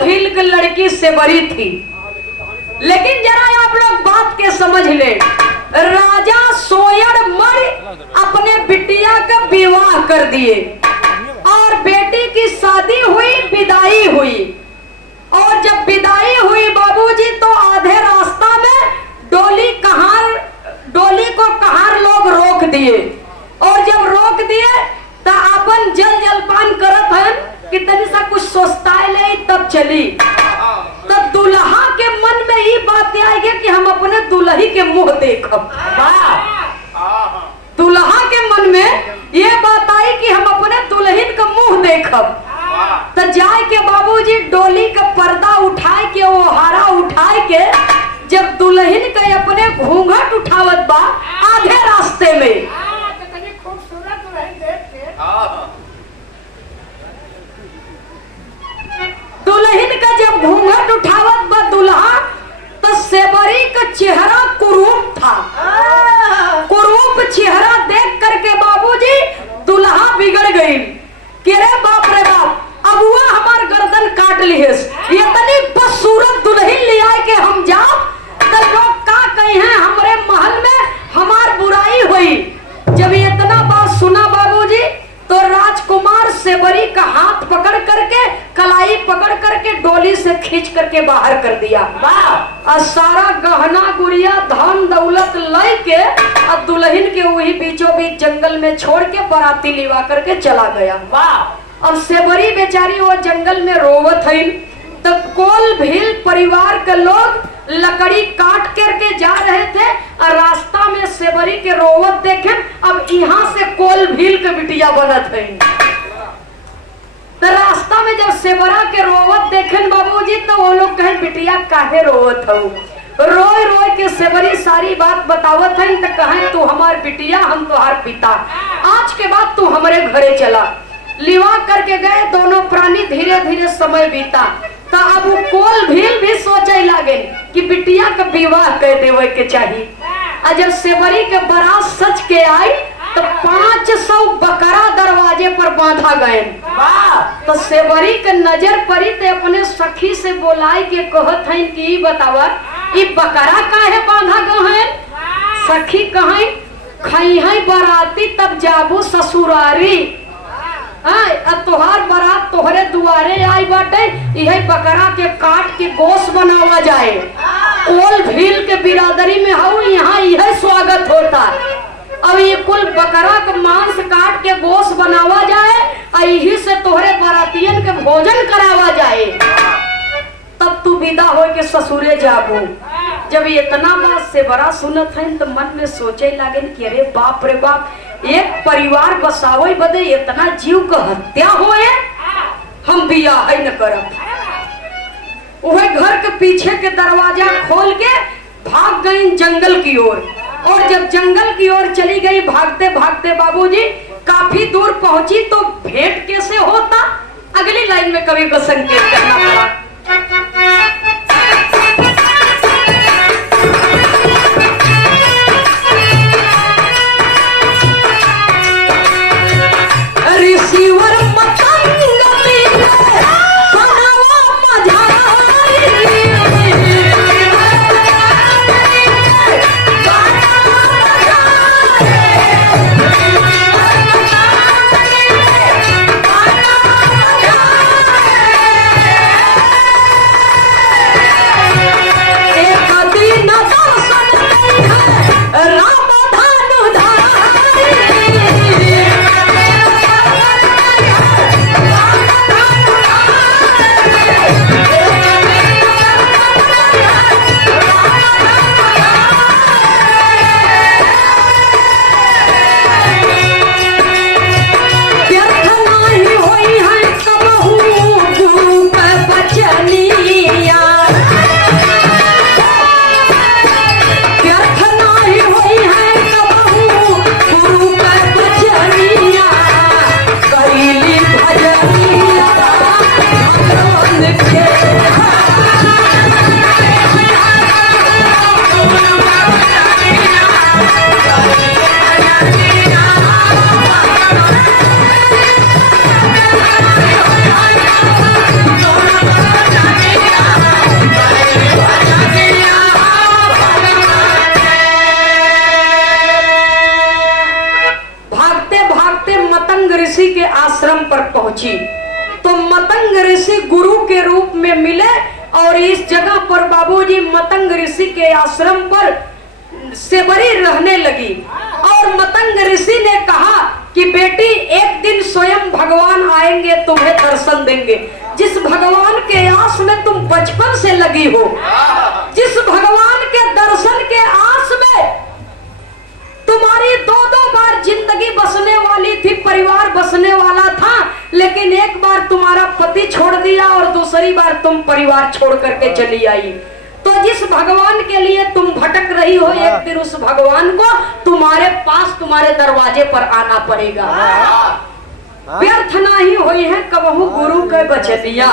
भील की लड़की सेवरी थी। लेकिन जरा आप लोग बात के समझ ले, राजा सोयर मर अपने बिटिया का विवाह कर दिए और बेटी की शादी हुई, विदाई हुई। और जब विदाई हुई बाबूजी तो आधे रास्ता में डोली को कहार लोग रोक दिए। और जब रोक दिए तो अपन जलपान करत हैं कि तनी सा कुछ सोचता ले तब चली। तो दुल्हा के मन में ये बात आई कि हम अपने दुल्ही के मुंह देखब। दुल्हा के मन में ये बात आई कि हम अपने दुल्हन का मुंह देखब। तो जाए के बाबूजी डोली का पर्दा उठाए के, वो हारा उठाए के, जब दुल्हन के अपने घूंघट उठावत बा आधे रास्ते में, दुल्हन का जब घूंघट उठावत बा दुल्हा, तो सेवरी का चेहरा कुरूप था। कुरूप चेहरा देख करके बाबूजी दुल्हा बिगड़ गई कि रे बाप रे बाप, अबुआ हमार गर्दन काट लिहेस, ये तनी बदसूरत दुल्हन ले आए के हम जाओ तो लोग का कहे हैं हमारे महल में हमार बुराई हुई। जब इतना बात सुना बाबूजी तो राजकुमार सेवरी का हाथ पकड़ करके, कलाई पकड़ करके डोली से खींच करके बाहर कर दिया। और सारा गहना गुड़िया धन दौलत लै के और दुल्हन के वही बीचों बीच जंगल में छोड़ के बाराती लिवा करके चला गया। अब सेवरी बेचारी वो जंगल में रोवत है। तो कोल भील परिवार के लोग लकड़ी काट करके जा रहे थे और रास्ता में सेवरी के रोवत देखे। अब यहाँ से कोल भील के बिटिया बनत है। तो रास्ता में जब सेवरा के रोवत देखे बाबूजी तो वो लोग कहे बिटिया काहे रोवत हो। रोए रोए के सेवरी सारी बात बतावत है। तो कहे तू हमार बिटिया, हम तुम्हार पिता, आज के बाद तू हमारे घरे चला। लिवा करके गए दोनों प्राणी, धीरे धीरे समय बीता। तो अब वो कोल भील भी सोचे लगे कि बिटिया का विवाह कर देवे के चाहिए। और जब सेवरी के बारात सच के आई तो 500 बकरा दरवाजे पर बांधा गए। तो सेवरी के नजर पड़ी तो अपने सखी से बोलाई के कहत है कि बतावा ये बकरा काहे बांधा गए। सखी कहे खई है बराती तब जाबू ससुरारी। तोहार बारात तोहरे दुआरे आई बाटे, यही बकरा के काट के गोश्त बनावा जाए। कोल भील के बिरादरी में हूँ, यहाँ यह स्वागत होता। अब ये कुल बकरा का मांस काट के गोश्त बनावा जाए और यही से तोहरे बारातियन के भोजन करावा जाए, तब तू विदा हो के ससुरे जाबो। जब इतना बात से बड़ा सुनत है तो मन में सोचे लगे कि अरे बाप रे बाप, एक परिवार बसावे बदे इतना जीव का हत्या होए, हम बियाह न करब। वह घर के पीछे के दरवाजा खोल के भाग गई जंगल की ओर। और जब जंगल की ओर चली गई भागते भागते बाबूजी काफी दूर पहुंची तो भेंट कैसे होता, अगली लाइन में कवि को संकेत करना पड़ा। रिसीवर तो मतंग ऋषि गुरु के रूप में मिले और इस जगह पर बाबूजी मतंग ऋषि के आश्रम पर सेबरी रहने लगी। और मतंग ऋषि ने कहा कि बेटी एक दिन स्वयं भगवान आएंगे, तुम्हें दर्शन देंगे। जिस भगवान के आस में तुम बचपन से लगी हो, जिस भगवान के दर्शन के आस में तुम्हारी दो बार जिंदगी बसने वाली थी, परिवार बसने वाला था, लेकिन एक बार तुम्हारा पति छोड़ दिया और दूसरी बार तुम परिवार छोड़ करके चली आई। तो जिस भगवान के लिए तुम भटक रही हो, एक दिन उस भगवान को तुम्हारे पास, तुम्हारे दरवाजे पर आना पड़ेगा। व्यर्थ नहीं हुई है कबहू गुरु के बचनिया।